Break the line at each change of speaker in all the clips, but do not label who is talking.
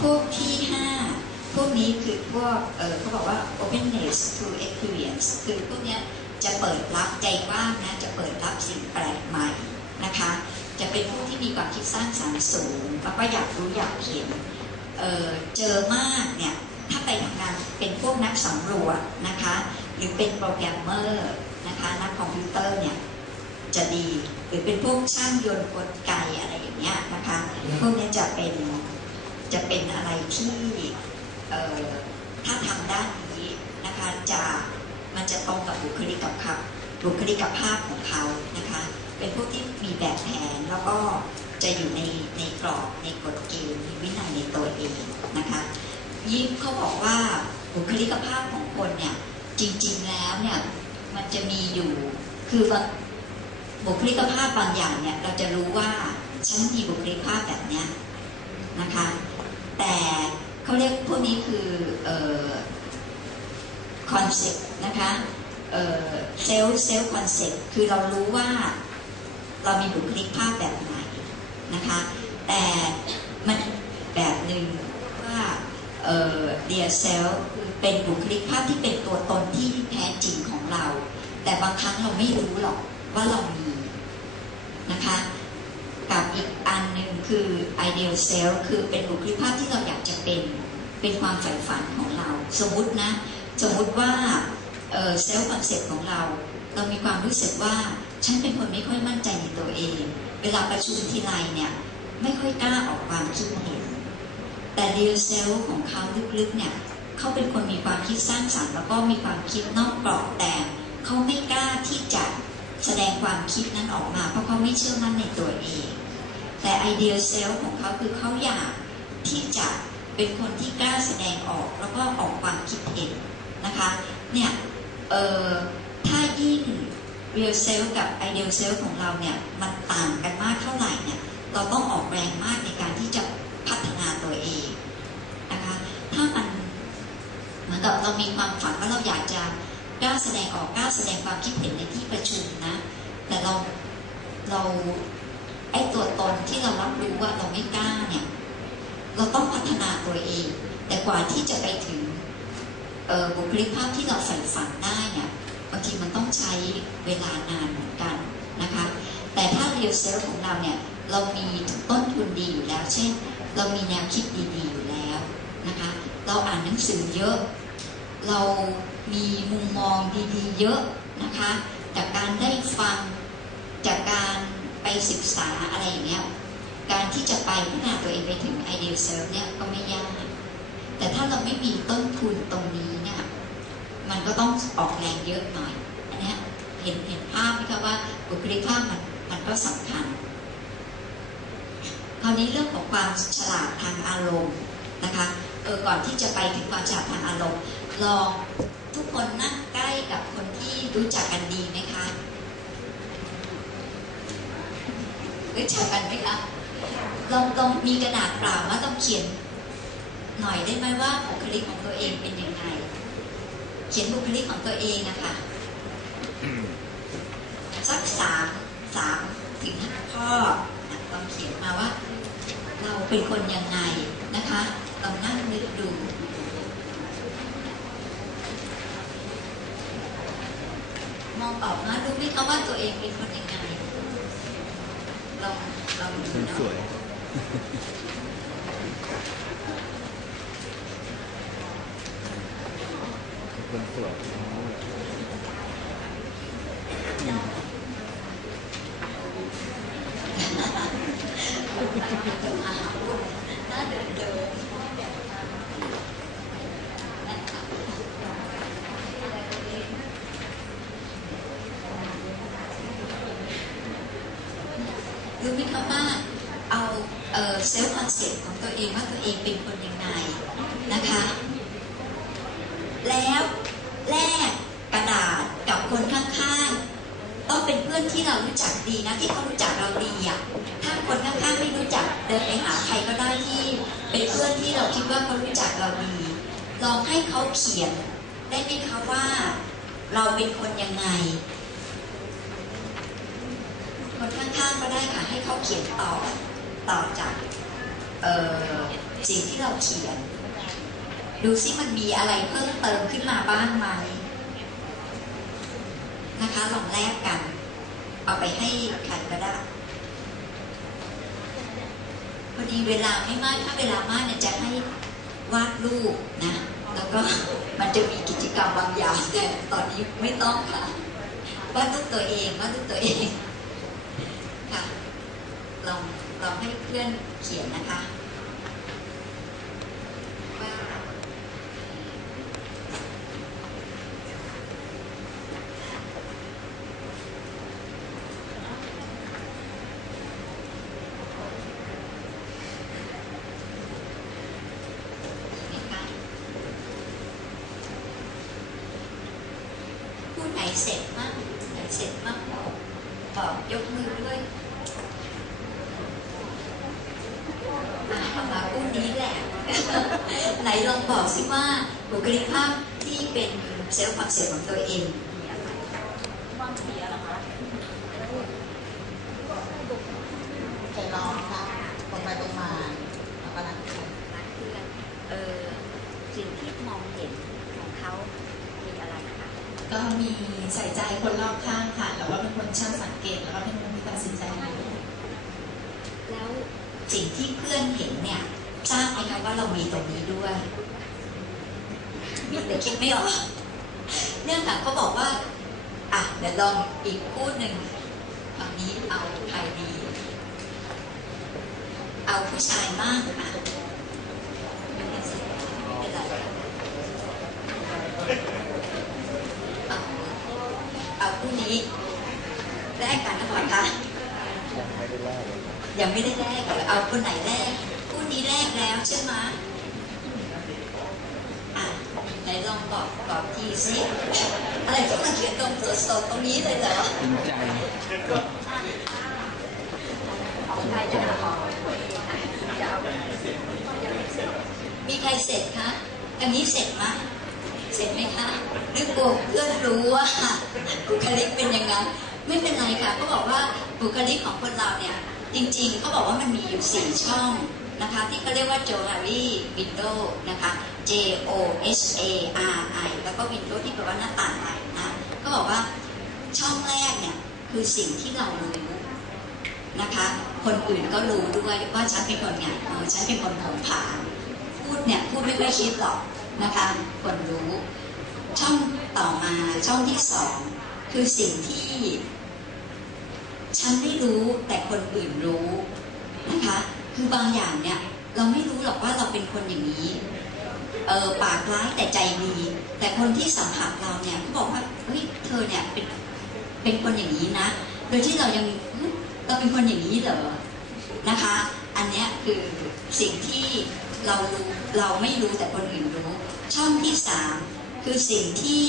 พวกที่ห้าพวกนี้คือพวกเเขาบอกว่า openness to experience คือพวกนี้จะเปิดรับใจกว้างนะ จะเปิดรับสิ่งแปลกใหม่นะคะ จะเป็นผู้ที่มีความคิดสร้างสรรค์สูง แล้วก็อยากรู้อยากเห็นเเจอมากเนี่ย ถ้าไปทำงานเป็นพวกนักสำรวจนะคะ หรือเป็นโปรแกรมเมอร์นะคะนักคอมพิวเตอร์เนี่ยจะดี หรือเป็นพวกช่างยนต์กลไกอะไรอย่างเงี้ยนะคะ พวกนี้จะเป็น จะเป็นอะไรที่ถ้าทำด้านนี้นะคะจะมันจะตรงกับบุคลิกกับบุคลิกภาพของเขานะคะ เป็นพวกที่มีแบบแผนแล้วก็จะอยู่ในในกรอบในกฎเกณฑ์มีวินัยในตัวเองนะคะยิ่งเขาบอกว่าบุคลิกภาพของคนเนี่ยจริง ๆแล้วเนี่ยมันจะมีอยู่คือบางบุคลิกภาพบางอย่างเนี่ยเราจะรู้ว่าฉันมีบุคลิกภาพแบบเนี้ยนะคะ แต่เขาเรียกพวกนี้คือคอนเซ็ปต์นะคะเซลล์เซลล์คอนเซ็ปต์คือเรารู้ว่าเรามีบุคลิกภาพแบบไหนนะคะ แต่มันแบบหนึ่งว่าเดียเซลคือเป็นบุคลิกภาพที่เป็นตัวตนที่แท้จริงของเรา แต่บางครั้งเราไม่รู้หรอกว่าเรามีนะคะ อันหนึ่งคือ ideal self คือเป็นบุคลิกภาพที่เราอยากจะเป็น เป็นความใฝ่ฝันของเรา สมมตินะ สมมติว่าเซลล์คอนเซ็ปต์ของเรา เรามีความรู้สึกว่าฉันเป็นคนไม่ค่อยมั่นใจในตัวเอง เวลาประชุมทีไรเนี่ย ไม่ค่อยกล้าออกความคิดเห็น แต่เรียลเซลล์ของเขาลึกๆเนี่ย เขาเป็นคนมีความคิดสร้างสรรค์แล้วก็มีความคิดนอกกรอบแต่เขาไม่กล้าที่จะแสดงความคิดนั้นออกมา เพราะเขาไม่เชื่อมั่นในตัวเอง แต่ไอเดียเซลล์ของเขาคือเขาอยากที่จะเป็นคนที่กล้าแสดงออกแล้วก็ออกความคิดเห็นนะคะเนี่ยเออถ้ายิ่ง real self กับ ideal self ของเราเนี่ยมันต่างกันมากเท่าไหร่เนี่ยเราต้องออกแรงมากในการที่จะพัฒนาตัวเองนะคะถ้ามันเหมือนกับเรามีความฝันว่าเราอยากจะกล้าแสดงออกกล้าแสดงความคิดเห็นในที่ประชุมนะแต่เราเรา ไอ้ตัวตนที่เรารับรู้ว่าเราไม่กล้าเนี่ย เราต้องพัฒนาตัวเอง แต่กว่าที่จะไปถึงบุคลิกภาพที่เราใส่ฝันได้เนี่ยบางทีมันต้องใช้เวลานานเหมือนกันนะคะ แต่ถ้าเรียลเซลของเราเนี่ยเรามีต้นทุนดีอยู่แล้ว เช่น เรามีแนวคิดดีๆอยู่แล้วนะคะ เราอ่านหนังสือเยอะ เรามีมุมมองดีๆ เยอะนะคะ จากการได้ฟัง ศึกษาอะไรอย่างเงี้ยการที่จะไปพัฒนาตัวเองไปถึงไอเดียเซลเนี่ยก็ไม่ยาก แต่ถ้าเราไม่มีต้นทุนตรงนี้เนี่ยมันก็ต้องออกแรงเยอะหน่อย อันนี้เห็นเห็นภาพไหมคะว่าบุคลิกภาพมันมันก็สำคัญ คราวนี้เรื่องของความฉลาดทางอารมณ์นะคะเออก่อนที่จะไปถึงความฉลาดทางอารมณ์ลองทุกคนนั่งใกล้กับคนที่รู้จักกันดีไหมคะ รู้จักกันไหมคะลองลองมีกระดาษเปล่าแล้วต้องเขียน หน่อยได้ไหมว่าบุคลิกของตัวเองเป็นยังไง เขียนบุคลิกของตัวเองนะคะสักสามสามถึงห้าข้อลองเขียนมาว่า เราเป็นคนยังไงนะคะลองนั่งนึกดูมองออกมาดูไหมคะว่าตัวเองเป็นคนยังไง ลองลองดูเนาะ
คนสวย
น่าเดินเดิน รู้ไหมคะว่าเอาเเซลล์คอนเซ็ปต์ของตัวเองว่าตัวเองเป็นคนยังไงนะคะ แล้วแลกกระดาษกับคนข้างๆ ต้องเป็นเพื่อนที่เรารู้จักดีนะที่เขารู้จักเราดีอะถ้าคนข้างๆไม่รู้จักเดินไปหาใครก็ได้ที่เป็นเพื่อนที่เราคิดว่าเขารู้จักเราดี ลองให้เขาเขียนได้ไหมคะว่า เราเป็นคนยังไง คนข้างๆก็ได้ค่ะให้เขาเขียนต่อต่อจากเออสิ่งที่เราเขียน ดูซิมันมีอะไรเพิ่มเติมขึ้นมาบ้างไหมนะคะลองแลกกัน เอาไปให้ใครก็ได้พอดีเวลาไม่มากถ้าเวลามากเนี่ยจะให้วาดรูปนะ แล้วก็มันจะมีกิจกรรมบางอย่างแต่ตอนนี้ไม่ต้องค่ะวาดรูปตัวเองวาดรูปตัวเอง ค่ะลองลองให้เพื่อนเขียนนะคะว่าพูดไหนเสร็จมากไหนเสร็จมากบอกบอกยกมือด้วยอะเอามาพูดนี้แหละ ไหนลองบอกสิว่าบุคลิกภาพที่เป็นเซลล์ความเสียของตัวเองมีอะไร
ความเสียเหรอคะ
ใจร้อนค่ะตรงไปตรงมาแล้วก็รักใคร
รักเพื่อนเออสิ่งที่มองเห็นของเขามีอะไรนะคะ
ก็มีใส่ใจคนรอบข้างค่ะแล้วก็เป็นคนช่างสังเกตแล้วก็เป็นคนที่ตัดสินใจเร็ว
แล้วสิ่งที่เพื่อนเห็นเนี่ย ทราบไหมคะว่าเรามีตรงนี้ด้วยมีแต่คิดไม่ออกเนื่องจากเขาบอกว่า อะเดี๋ยวลองอีกคู่หนึ่งฝั่งนี้เอาใครดี เอาผู้ชายมากอะไม่เป็นไรเอาเอาคู่นี้แลกกันนะก่อนค่ะ
ยังไม่ได้แลกเลย
ยังไม่ได้แลกเลยเอาคนไหนแลก ทีแลกแล้วใช่ไหมอะไหนลองบอกบอกทีสิอะไรก็มาเขียนตรงสดๆตรงนี้เลยเหรอ
จริงใจ
มีใครเสร็จคะอันนี้เสร็จไหมเสร็จไหมคะหรือกลัวเพื่อนรู้ว่าบุคลิกเป็นยังไงไม่เป็นไรค่ะเขาบอกว่าบุคลิกของคนเราเนี่ย จริงๆเขาบอกว่ามันมีอยู่สี่ช่อง นะคะที่เขาเรียกว่า Johari Window นะคะ J O H A R I แล้วก็ Window ที่แปลว่าหน้าต่างใหม่นะก็บอกว่าช่องแรกเนี่ยคือสิ่งที่เรารู้นะคะ คนอื่นก็รู้ด้วยว่าฉันเป็นคนไงเออฉันเป็นคนผงผางพูดเนี่ยพูดไม่ค่อยคิดหรอกนะคะ คนรู้ ช่องต่อมาช่องที่สองคือสิ่งที่ ฉันไม่รู้แต่คนอื่นรู้นะคะ คือบางอย่างเนี่ย เราไม่รู้หรอกว่าเราเป็นคนอย่างนี้ เออปากร้ายแต่ใจดี แต่คนที่สัมผัสเราเนี่ยเขาบอกว่าเฮ้ยเธอเนี่ยเป็นเป็นคนอย่างนี้นะ โดยที่เรายังเฮ้ยเราเป็นคนอย่างนี้เหรอนะคะ อันเนี้ยคือสิ่งที่เรารู้เราไม่รู้แต่คนอื่นรู้ ช่องที่สามคือสิ่งที่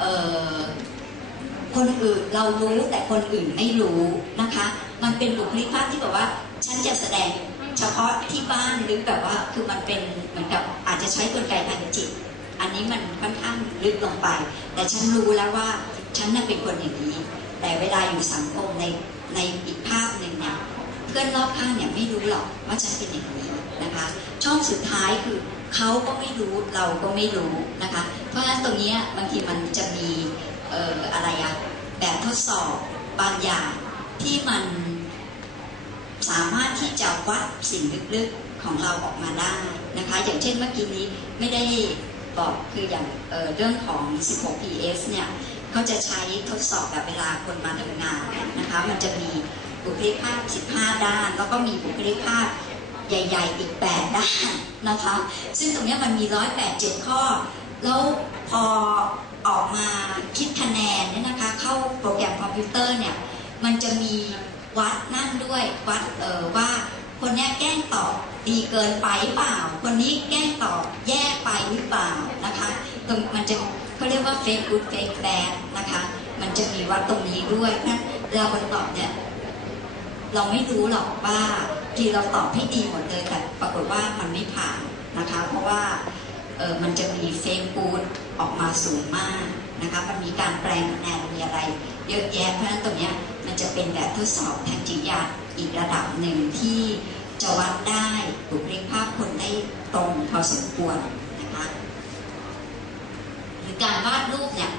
เออคนอื่นเรารู้แต่คนอื่นไม่รู้นะคะ มันเป็นบุคลิกภาพที่แบบว่า ฉันจะแสดงเฉพาะที่บ้านหรือแบบว่าคือมันเป็นเหมือนกับอาจจะใช้กลไกทางจิต อันนี้มันค่อนข้างลึกลงไป แต่ฉันรู้แล้วว่าฉันน่ะเป็นคนอย่างนี้ แต่เวลาอยู่สังคมในในอีกภาพหนึ่งเนี่ยเพื่อนรอบข้างเนี่ยไม่รู้หรอกว่าฉันเป็นอย่างนี้นะคะช่องสุดท้ายคือเขาก็ไม่รู้เราก็ไม่รู้นะคะ เพราะฉะนั้นตรงนี้บางทีมันจะมีเอ่ออะไรอะแบบทดสอบบางอย่างที่มัน สามารถที่จะวัดสิ่งลึกๆของเราออกมาได้นะคะ อย่างเช่นเมื่อกี้นี้ไม่ได้บอกคืออย่างเออเรื่องของ 16 PS เนี่ยเขาจะใช้ทดสอบแบบเวลาคนมาทำงานนะคะ มันจะมีบุคลิกภาพ 15 ด้าน แล้วก็มีบุคลิกภาพใหญ่ๆอีก 8 ด้านนะคะ ซึ่งตรงนี้มันมี108ข้อ แล้วพอออกมาคิดคะแนนเนี่ยนะคะ เข้าโปรแกรมคอมพิวเตอร์เนี่ย มันจะมี วัดนั่นด้วยวัดเออว่า คนนี้แกล้งตอบดีเกินไปเปล่า คนนี้แกล้งตอบแย่ไปหรือเปล่านะคะตรงมันจะเขาเรียกว่าเฟกกูดเฟกแบดนะคะมันจะมีวัดตรงนี้ด้วยเพราะฉะนั้นเวลาคนตอบเนี่ยเราไม่รู้หรอกว่าที่เราตอบให้ดีหมดเลยแต่ปรากฏว่ามันไม่ผ่านนะคะ เพราะว่าเออมันจะมีเฟกกูดออกมาสูงมากนะคะมันมีการแปลงคะแนนมีอะไร เยอะแยะเพราะฉะนั้นตรงนี้มันจะเป็นแบบทดสอบทางจิตวิทยาอีกระดับหนึ่งที่จะวัดได้บุคลิกภาพคนได้ตรงพอสมควรนะคะหรือการวาดรูปเนี่ย